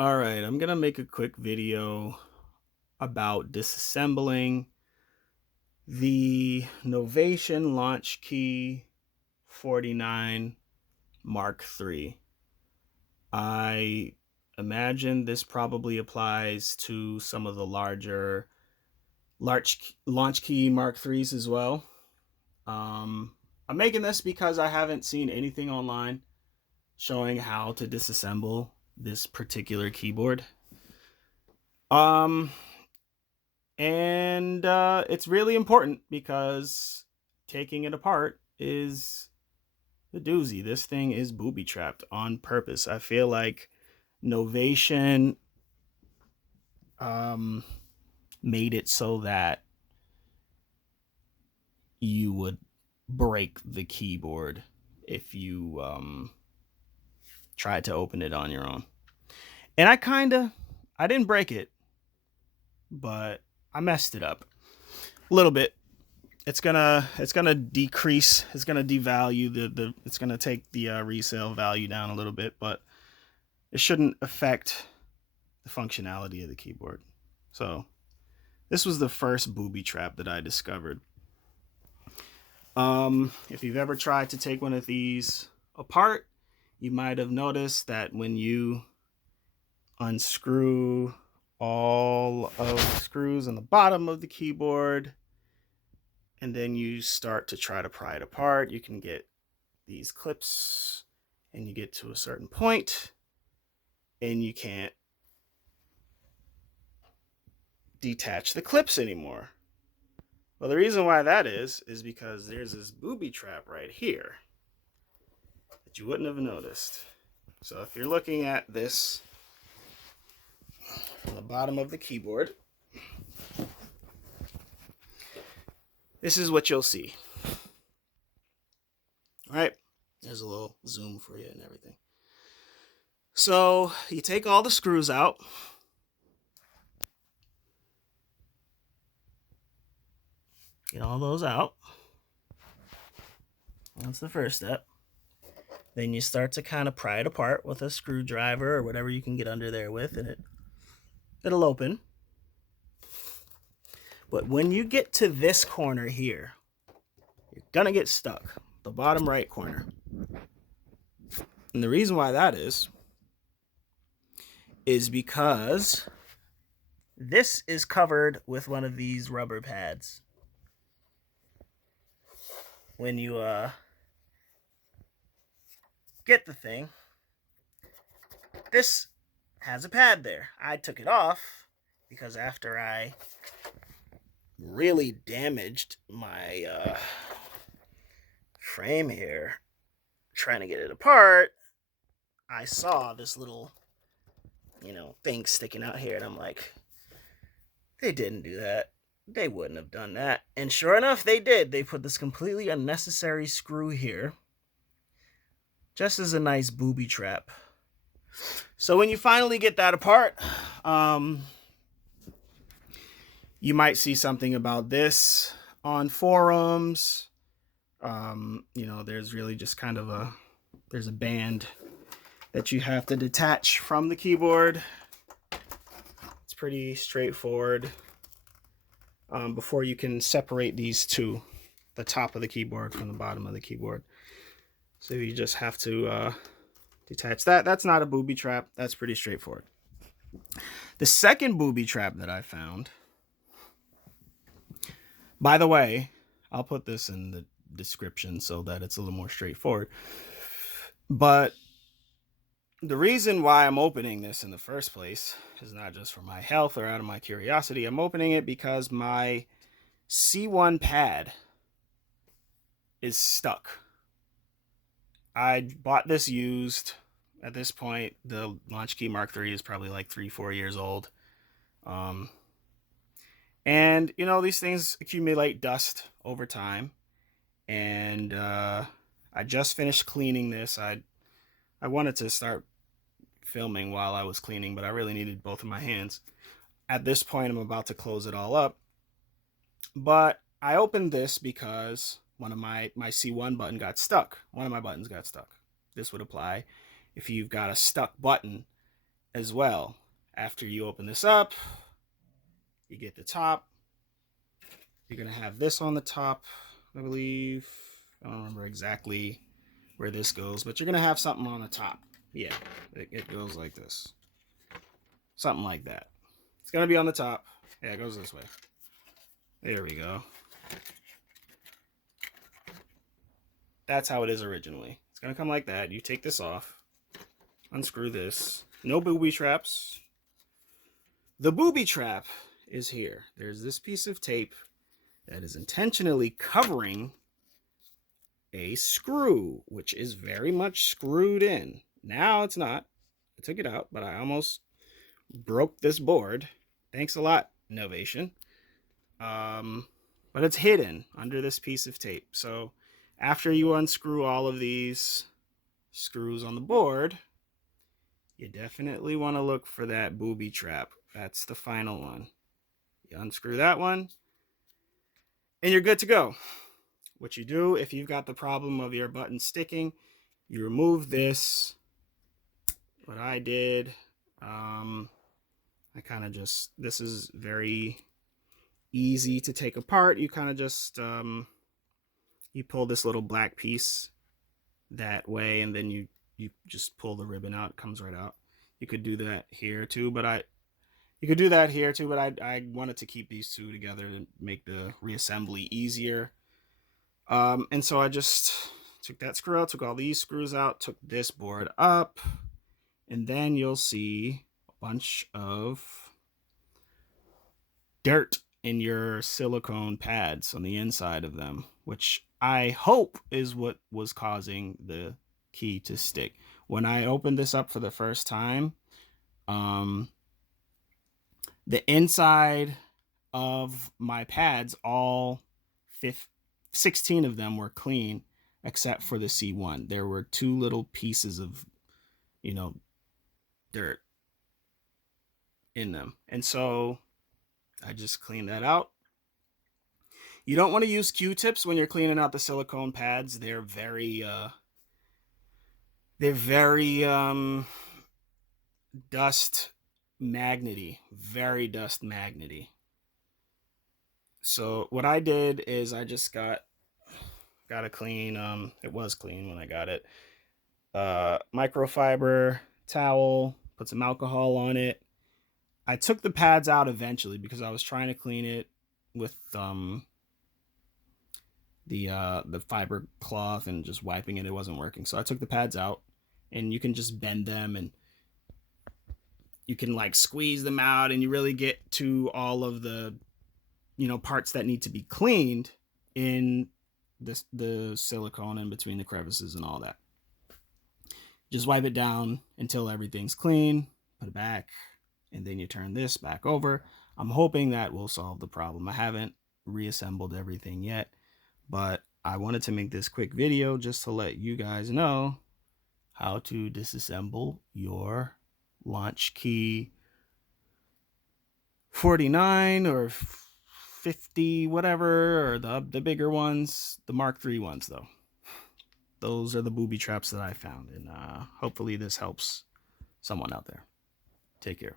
All right, I'm gonna make a quick video about disassembling the Novation Launchkey 49 Mark III. I imagine this probably applies to some of the larger Launchkey Mark IIIs as well. I'm making this because I haven't seen anything online showing how to disassemble this particular keyboard. Um, and it's really important because taking it apart is the doozy. This thing is booby trapped on purpose. I feel like Novation made it so that you would break the keyboard if you tried to open it on your own. And I didn't break it, but I messed it up a little bit. It's gonna decrease. It's gonna devalue the. It's gonna take the resale value down a little bit, but it shouldn't affect the functionality of the keyboard. So this was the first booby trap that I discovered. If you've ever tried to take one of these apart, you might have noticed that when you unscrew all of the screws on the bottom of the keyboard, and then you start to try to pry it apart, you can get these clips, and you get to a certain point, and you can't detach the clips anymore. Well, the reason why that is because there's this booby trap right here that you wouldn't have noticed. So if you're looking at this from the bottom of the keyboard, this is what you'll see. All right, there's a little zoom for you and everything. So you take all the screws out. Get all those out. That's the first step. Then you start to kind of pry it apart with a screwdriver or whatever you can get under there with, and it'll open. But when you get to this corner here, you're gonna get stuck, the bottom right corner. And the reason why that is because this is covered with one of these rubber pads. When you get the thing, this has a pad there. I took it off because after I really damaged my frame here trying to get it apart, I saw this little thing sticking out here, and I'm like, they didn't do that. They wouldn't have done that. And sure enough, they did. They put this completely unnecessary screw here just as a nice booby trap. So when you finally get that apart, you might see something about this on forums. There's really just kind of there's a band that you have to detach from the keyboard. It's pretty straightforward. Before you can separate these two, the top of the keyboard from the bottom of the keyboard. So you just have to detach that. That's not a booby trap. That's pretty straightforward. The second booby trap that I found, by the way, I'll put this in the description so that it's a little more straightforward. But the reason why I'm opening this in the first place is not just for my health or out of my curiosity. I'm opening it because my C1 pad is stuck. I bought this used. At this point, the Launchkey Mark III is probably like 3-4 years old. And these things accumulate dust over time. And I just finished cleaning this. I wanted to start filming while I was cleaning, but I really needed both of my hands. At this point, I'm about to close it all up. But I opened this because one of my C1 button got stuck. One of my buttons got stuck. This would apply if you've got a stuck button as well. After you open this up, you get the top. You're going to have this on the top, I believe. I don't remember exactly where this goes, but you're going to have something on the top. Yeah, it goes like this. Something like that. It's going to be on the top. Yeah, it goes this way. There we go. That's how it is originally. It's going to come like that. You take this off. Unscrew this. No booby traps. The booby trap is here. There's this piece of tape that is intentionally covering a screw, which is very much screwed in. Now it's not. I took it out, but I almost broke this board. Thanks a lot, Novation. But it's hidden under this piece of tape. So after you unscrew all of these screws on the board, you definitely want to look for that booby trap. That's the final one. You unscrew that one, and you're good to go. What you do, if you've got the problem of your button sticking, you remove this. What I did, I kind of just, this is very easy to take apart. You kind of just, you pull this little black piece that way, and then you just pull the ribbon out. It comes right out. You could do that here too, but I wanted to keep these two together to make the reassembly easier. And so I just took that screw out, took all these screws out, took this board up, and then you'll see a bunch of dirt in your silicone pads on the inside of them, which I hope is what was causing the key to stick. When I opened this up for the first time, the inside of my pads, all 16 of them were clean, except for the C1. There were 2 little pieces of, dirt in them. And so I just cleaned that out. You don't want to use Q-tips when you're cleaning out the silicone pads. They're very dust magnety, very dust magnety. So what I did is I just got a clean, it was clean when I got it, microfiber towel, put some alcohol on it. I took the pads out eventually because I was trying to clean it with the fiber cloth and just wiping it. It wasn't working. So I took the pads out, and you can just bend them, and you can like squeeze them out, and you really get to all of the parts that need to be cleaned in the silicone in between the crevices and all that. Just wipe it down until everything's clean, put it back, and then you turn this back over. I'm hoping that will solve the problem. I haven't reassembled everything yet, but I wanted to make this quick video just to let you guys know how to disassemble your Launchkey 49 or 50, whatever, or the bigger ones, the Mark III ones though. Those are the booby traps that I found, and hopefully this helps someone out there. Take care.